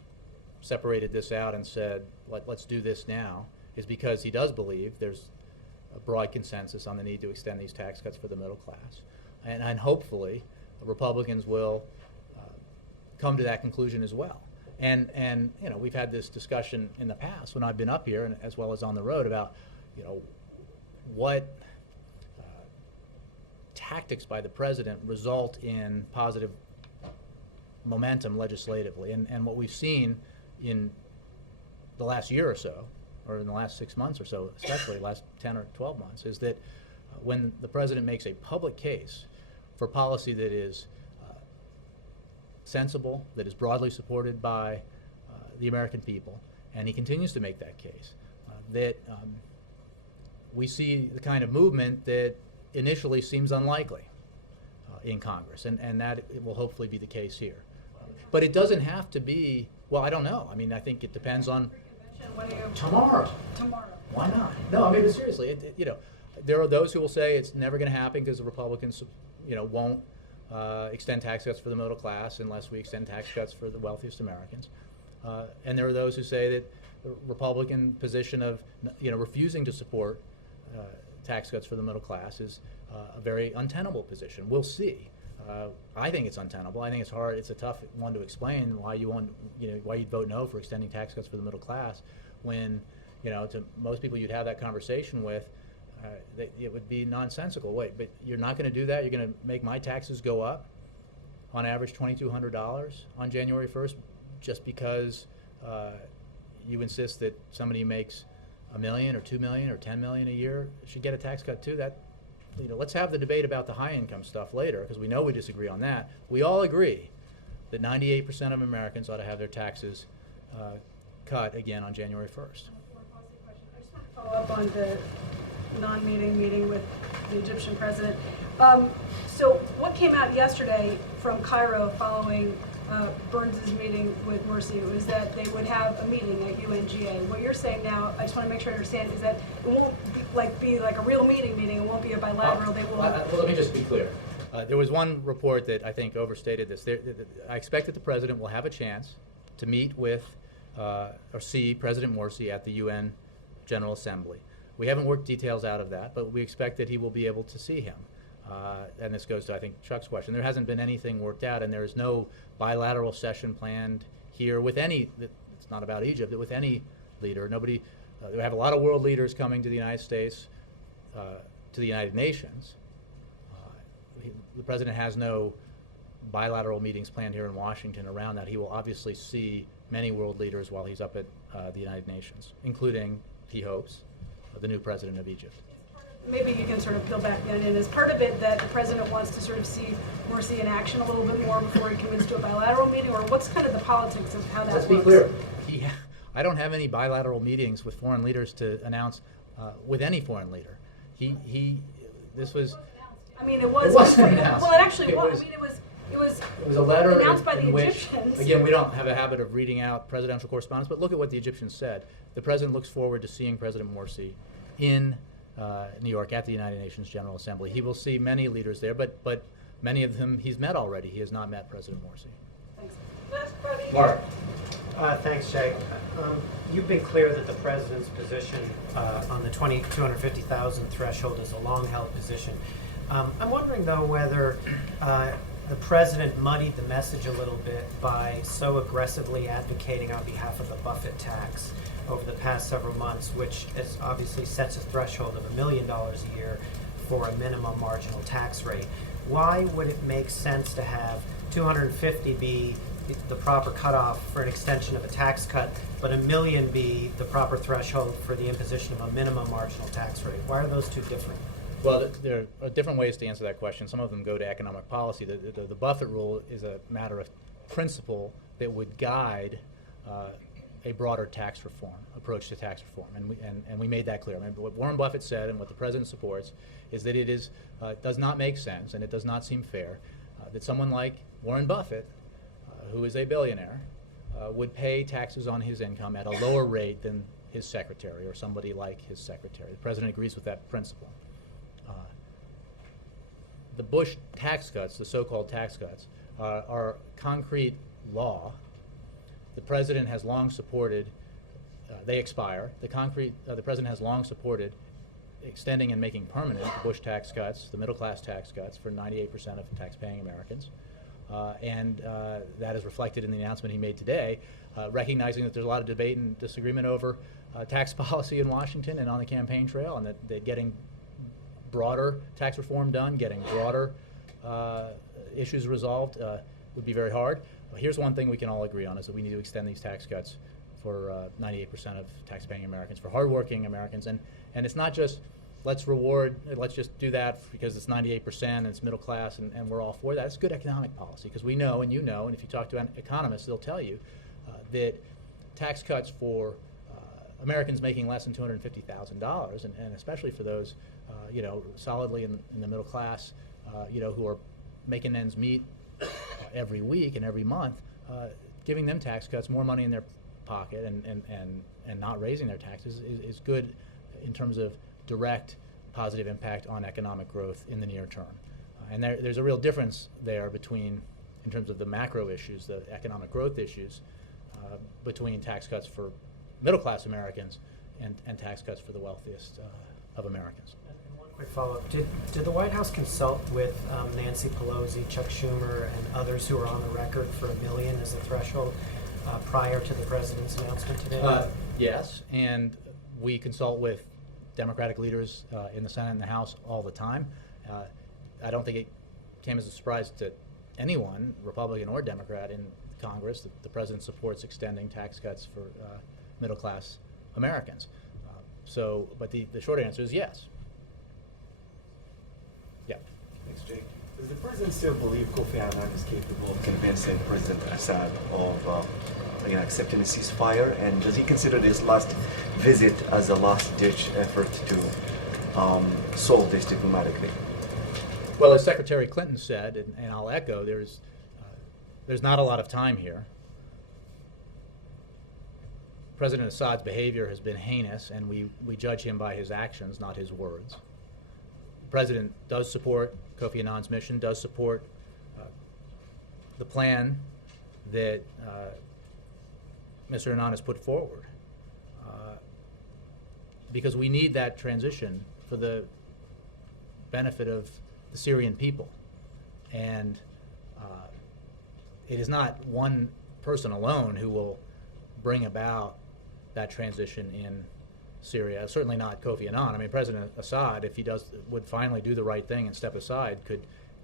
separated this out and said let's do this now is because he does believe there's a broad consensus on the need to extend these tax cuts for the middle class, and hopefully Republicans will come to that conclusion as well. And we've had this discussion in the past when I've been up here and as well as on the road about what tactics by the president result in positive momentum legislatively. And what we've seen in the last year or so, or in the last 6 months or so, especially the last 10 or 12 months, is that when the president makes a public case for policy that is sensible, that is broadly supported by the American people, and he continues to make that case, that we see the kind of movement that initially seems unlikely in Congress, and that it will hopefully be the case here. But it doesn't have to be, well, I don't know. I mean, I think it depends on tomorrow. Why not? No, I mean, but seriously, there are those who will say it's never going to happen because the Republicans, won't extend tax cuts for the middle class unless we extend tax cuts for the wealthiest Americans. And there are those who say that the Republican position of, refusing to support tax cuts for the middle class is a very untenable position. We'll see. I think it's untenable. I think it's hard. It's a tough one to explain why why you'd vote no for extending tax cuts for the middle class when, to most people you'd have that conversation with, it would be nonsensical. Wait, but you're not going to do that? You're going to make my taxes go up on average $2,200 on January 1st just because you insist that somebody who makes $1 million or $2 million or $10 million a year should get a tax cut too? That, let's have the debate about the high income stuff later, because we know we disagree on that. We all agree that 98% of Americans ought to have their taxes cut again on January 1st. I just want to follow up on the meeting with the Egyptian president. So what came out yesterday from Cairo following Burns' meeting with Morsi was that they would have a meeting at UNGA. What you're saying now, I just want to make sure I understand, is that it won't be like a real meeting. It won't be a bilateral. Well, let me just be clear. There was one report that I think overstated this. I expect that the president will have a chance to meet with or see President Morsi at the UN General Assembly. We haven't worked details out of that, but we expect that he will be able to see him. And this goes to, I think, Chuck's question. There hasn't been anything worked out, and there is no bilateral session planned here with any, it's not about Egypt, but with any leader. Nobody, we have a lot of world leaders coming to the United States, to the United Nations. The president has no bilateral meetings planned here in Washington around that. He will obviously see many world leaders while he's up at the United Nations, including, he hopes, the new president of Egypt. Maybe you can sort of peel back the onion. Is part of it that the president wants to sort of see Morsi in action a little bit more before he commits to a bilateral meeting, or what's kind of the politics of how that works? Let's be clear. I don't have any bilateral meetings with foreign leaders to announce with any foreign leader. This was. I mean, it was. It wasn't announced. Well, it actually was. I mean, it was a letter announced by the which, Egyptians. again, we don't have a habit of reading out presidential correspondence, but look at what the Egyptians said. The president looks forward to seeing President Morsi in New York at the United Nations General Assembly. He will see many leaders there, but many of them he's met already. He has not met President Morsi. Thanks. Mark. Thanks, Jay. You've been clear that the president's position on the 250,000 threshold is a long-held position. I'm wondering, though, whether the president muddied the message a little bit by so aggressively advocating on behalf of the Buffett tax over the past several months, which is obviously sets a threshold of $1 million a year for a minimum marginal tax rate. Why would it make sense to have 250 be the proper cutoff for an extension of a tax cut, but $1 million be the proper threshold for the imposition of a minimum marginal tax rate? Why are those two different? Well, there are different ways to answer that question. Some of them go to economic policy. The Buffett rule is a matter of principle that would guide a broader tax reform approach to tax reform, and we made that clear. I mean, what Warren Buffett said and what the president supports is that it is does not make sense and it does not seem fair that someone like Warren Buffett, who is a billionaire, would pay taxes on his income at a lower rate than his secretary or somebody like his secretary. The president agrees with that principle. The Bush tax cuts, the so-called tax cuts, are concrete law. The president has long supported, they expire. The president has long supported extending and making permanent the Bush tax cuts, the middle-class tax cuts for 98% of tax-paying Americans. And that is reflected in the announcement he made today, recognizing that there's a lot of debate and disagreement over tax policy in Washington and on the campaign trail, and that getting broader tax reform done, getting broader issues resolved would be very hard. Here's one thing we can all agree on, is that we need to extend these tax cuts for 98% of tax-paying Americans, for hardworking Americans. And it's not just let's just do that because it's 98% and it's middle class and we're all for that. It's good economic policy, because we know, and you know, and if you talk to economists, they'll tell you that tax cuts for Americans making less than $250,000, and especially for those solidly in the middle class, who are making ends meet every week and every month, giving them tax cuts, more money in their pocket, and not raising their taxes is good in terms of direct positive impact on economic growth in the near term. And there's a real difference there between, in terms of the macro issues, the economic growth issues, between tax cuts for middle-class Americans and tax cuts for the wealthiest of Americans. And one quick follow-up. Did the White House consult with Nancy Pelosi, Chuck Schumer, and others who are on the record for $1 million as a threshold prior to the president's announcement today? Yes, and we consult with Democratic leaders in the Senate and the House all the time. I don't think it came as a surprise to anyone, Republican or Democrat, in Congress, that the president supports extending tax cuts for middle-class Americans. But the short answer is yes. Yeah. Thanks, Jake. Does the president still believe Kofi Annan is capable of convincing President Assad of accepting a ceasefire? And does he consider this last visit as a last-ditch effort to solve this diplomatically? Well, as Secretary Clinton said, and I'll echo, there's not a lot of time here. President Assad's behavior has been heinous, and we judge him by his actions, not his words. The president does support Kofi Annan's mission, does support the plan that Mr. Annan has put forward, because we need that transition for the benefit of the Syrian people. And it is not one person alone who will bring about that transition in Syria. Certainly not Kofi Annan. I mean, President Assad, if he would finally do the right thing and step aside,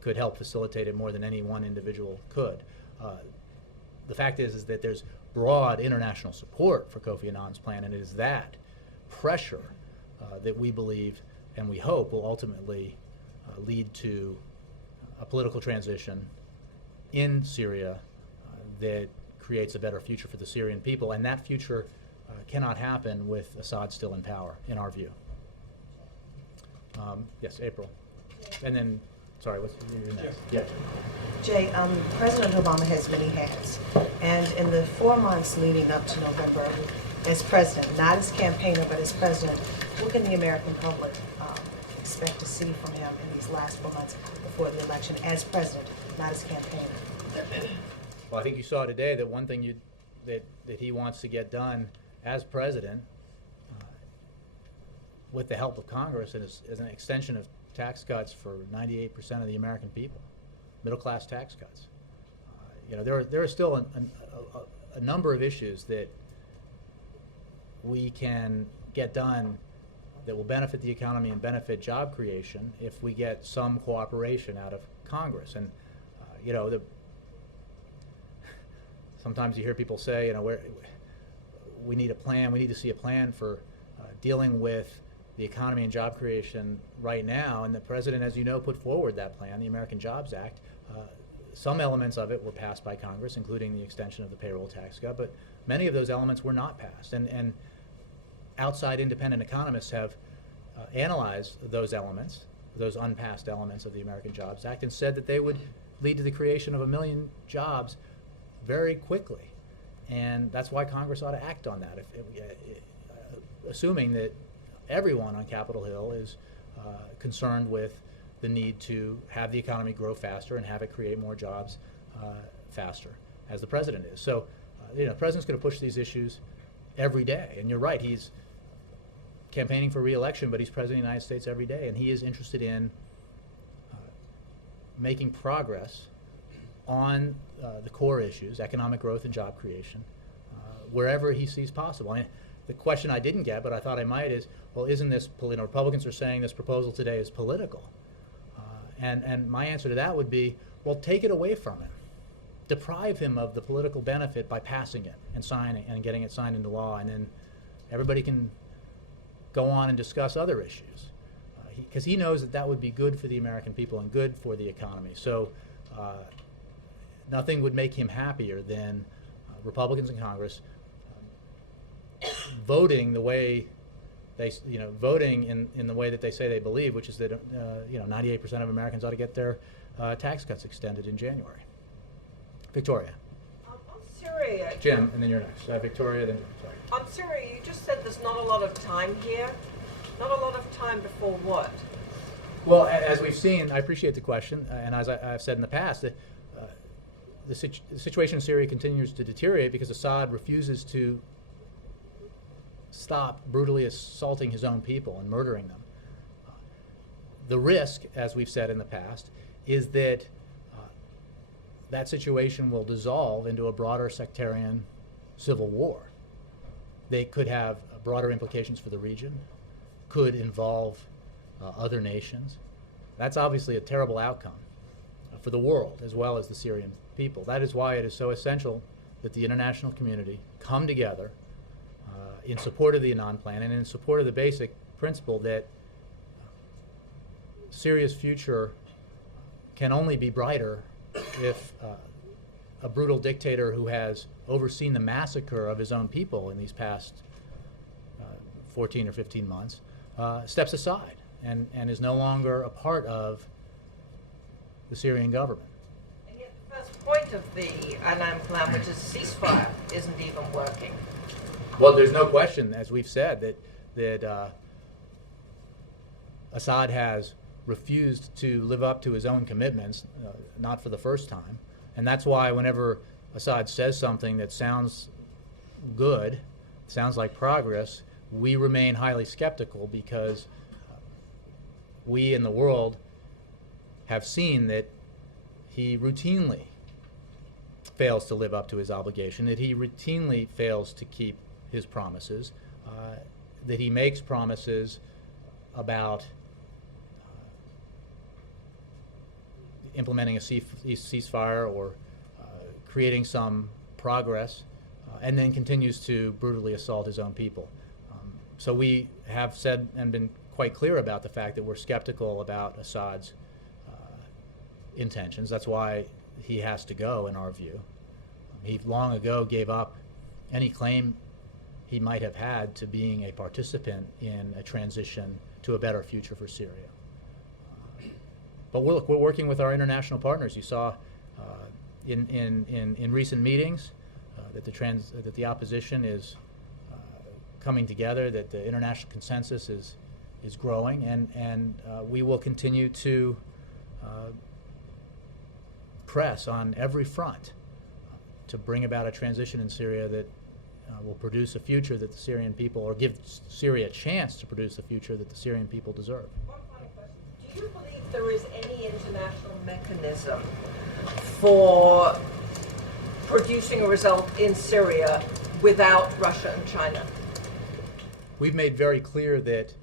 could help facilitate it more than any one individual could. The fact is that there's broad international support for Kofi Annan's plan, and it is that pressure that we believe and we hope will ultimately lead to a political transition in Syria that creates a better future for the Syrian people, and that future cannot happen with Assad still in power, in our view. Yes, April. And then, sorry, what's your next? Yeah. Jay, President Obama has many hats, and in the 4 months leading up to November, as president, not as campaigner, but as president, what can the American public expect to see from him in these last 4 months before the election as president, not as campaigner? Well, I think you saw today that one thing that he wants to get done as president, with the help of Congress and as an extension of tax cuts for 98% of the American people, middle-class tax cuts. There are still a number of issues that we can get done that will benefit the economy and benefit job creation if we get some cooperation out of Congress. And sometimes you hear people say, we need a plan. We need to see a plan for dealing with the economy and job creation right now. And the president, as you know, put forward that plan, the American Jobs Act. Some elements of it were passed by Congress, including the extension of the payroll tax cut, but many of those elements were not passed. And outside independent economists have analyzed those elements, those unpassed elements of the American Jobs Act, and said that they would lead to the creation of 1 million jobs very quickly. And that's why Congress ought to act on that, assuming that everyone on Capitol Hill is concerned with the need to have the economy grow faster and have it create more jobs faster, as the president is. So, the president's going to push these issues every day. And you're right, he's campaigning for re-election, but he's president of the United States every day, and he is interested in making progress on the core issues, economic growth and job creation, wherever he sees possible. And the question I didn't get, but I thought I might, is, well, isn't this, Republicans are saying this proposal today is political. And my answer to that would be, well, take it away from him. Deprive him of the political benefit by passing it and signing and getting it signed into law, and then everybody can go on and discuss other issues. Because he knows that would be good for the American people and good for the economy. So nothing would make him happier than Republicans in Congress voting the way they, voting in the way that they say they believe, which is that 98% of Americans ought to get their tax cuts extended in January. Victoria. On Syria. Jim, and then you're next. Victoria, then sorry. On Syria, you just said there's not a lot of time here. Not a lot of time before what? Well, as we've seen, I appreciate the question, and as I've said in the past, that the situation in Syria continues to deteriorate because Assad refuses to stop brutally assaulting his own people and murdering them. The risk, as we've said in the past, is that that situation will dissolve into a broader sectarian civil war. They could have broader implications for the region, could involve other nations. That's obviously a terrible outcome for the world as well as the Syrian people. That is why it is so essential that the international community come together in support of the Annan Plan and in support of the basic principle that Syria's future can only be brighter if a brutal dictator who has overseen the massacre of his own people in these past 14 or 15 months steps aside and is no longer a part of the Syrian government. And yet the first point of the Annan Plan, which is ceasefire, isn't even working. Well, there's no question, as we've said, that Assad has refused to live up to his own commitments, not for the first time. And that's why whenever Assad says something that sounds good, sounds like progress, we remain highly skeptical because we in the world have seen that he routinely fails to live up to his obligation, that he routinely fails to keep his promises, that he makes promises about implementing a ceasefire or creating some progress, and then continues to brutally assault his own people. So we have said and been quite clear about the fact that we're skeptical about Assad's intentions. That's why he has to go, in our view. He long ago gave up any claim he might have had to being a participant in a transition to a better future for Syria. But we're working with our international partners. You saw in recent meetings that the opposition is coming together, that the international consensus is growing, and we will continue to press on every front to bring about a transition in Syria that will produce a future that the Syrian people, or give Syria a chance to produce a future that the Syrian people deserve. One final question. Do you believe there is any international mechanism for producing a result in Syria without Russia and China? We've made very clear that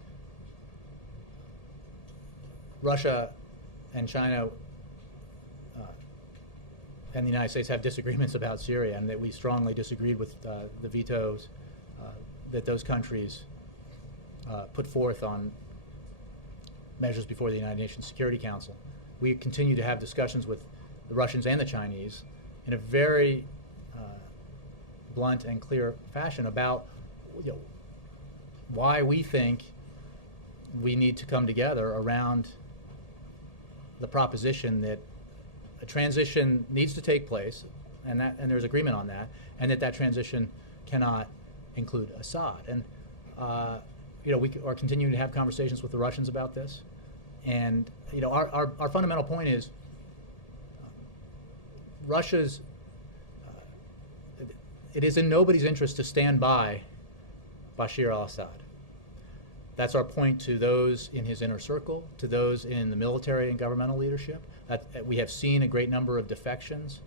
Russia and China and the United States have disagreements about Syria, and that we strongly disagreed with the vetoes that those countries put forth on measures before the United Nations Security Council. We continue to have discussions with the Russians and the Chinese in a very blunt and clear fashion about why we think we need to come together around the proposition that a transition needs to take place, and there's agreement on that, and that transition cannot include Assad. And we are continuing to have conversations with the Russians about this, and our fundamental point is Russia's. It is in nobody's interest to stand by Bashar al-Assad. That's our point to those in his inner circle, to those in the military and governmental leadership. We have seen a great number of defections,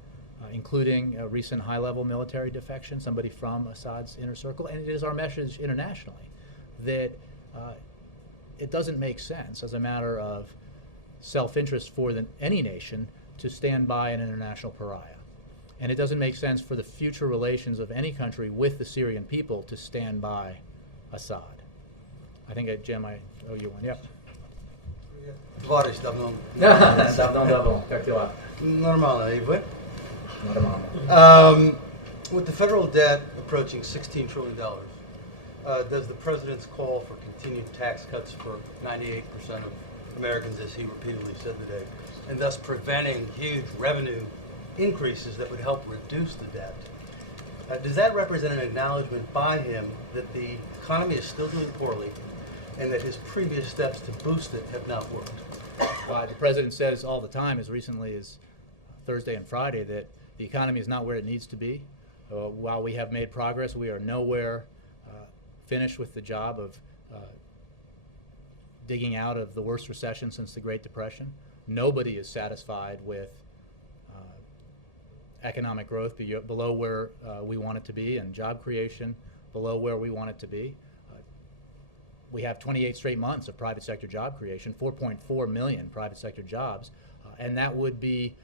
including a recent high-level military defection, somebody from Assad's inner circle. And it is our message internationally that it doesn't make sense as a matter of self-interest for any nation to stand by an international pariah. And it doesn't make sense for the future relations of any country with the Syrian people to stand by Assad. I think, Jim, I owe you one. Yep. Товарищ давно. Давно, как дела? Нормально, и вы? Нормально. With the federal debt approaching $16 trillion, does the president's call for continued tax cuts for 98% of Americans, as he repeatedly said today, and thus preventing huge revenue increases that would help reduce the debt, does that represent an acknowledgement by him that the economy is still doing poorly and that his previous steps to boost it have not worked? The president says all the time, as recently as Thursday and Friday, that the economy is not where it needs to be. While we have made progress, we are nowhere finished with the job of digging out of the worst recession since the Great Depression. Nobody is satisfied with economic growth below where we want it to be, and job creation below where we want it to be. We have 28 straight months of private sector job creation, 4.4 million private sector jobs, and that would be,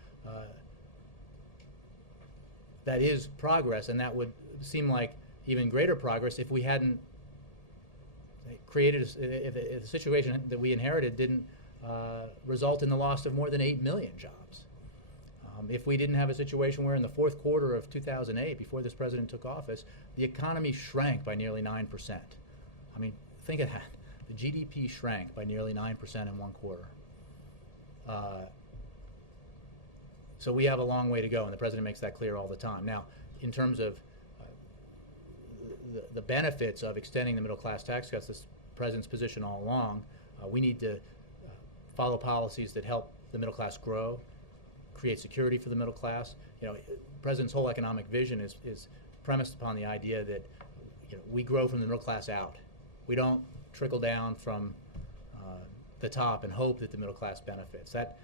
that is progress, and that would seem like even greater progress if we hadn't created, if the situation that we inherited didn't result in the loss of more than 8 million jobs. If we didn't have a situation where in the fourth quarter of 2008, before this president took office, the economy shrank by nearly 9%. I mean, think of that. The GDP shrank by nearly 9% in one quarter. So we have a long way to go, and the president makes that clear all the time. Now, in terms of the benefits of extending the middle class tax cuts, this president's position all along, we need to follow policies that help the middle class grow, create security for the middle class. The president's whole economic vision is premised upon the idea that we grow from the middle class out. We don't trickle down from the top and hope that the middle class benefits. That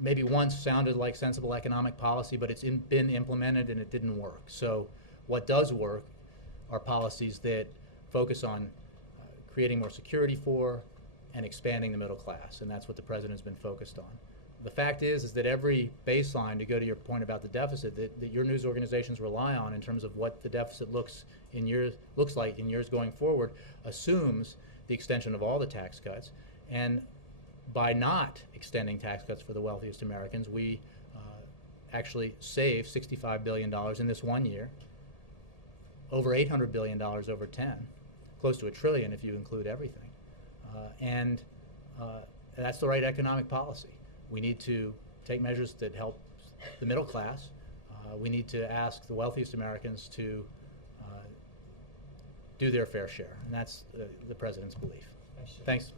maybe once sounded like sensible economic policy, but it's been implemented and it didn't work. So what does work are policies that focus on creating more security for and expanding the middle class, and that's what the president's been focused on. The fact is that every baseline, to go to your point about the deficit, that your news organizations rely on in terms of what the deficit looks like in years going forward, assumes the extension of all the tax cuts. And by not extending tax cuts for the wealthiest Americans, we actually save $65 billion in this 1 year, over $800 billion over 10, close to $1 trillion if you include everything. And that's the right economic policy. We need to take measures that help the middle class. We need to ask the wealthiest Americans to do their fair share, and that's the president's belief. Thanks.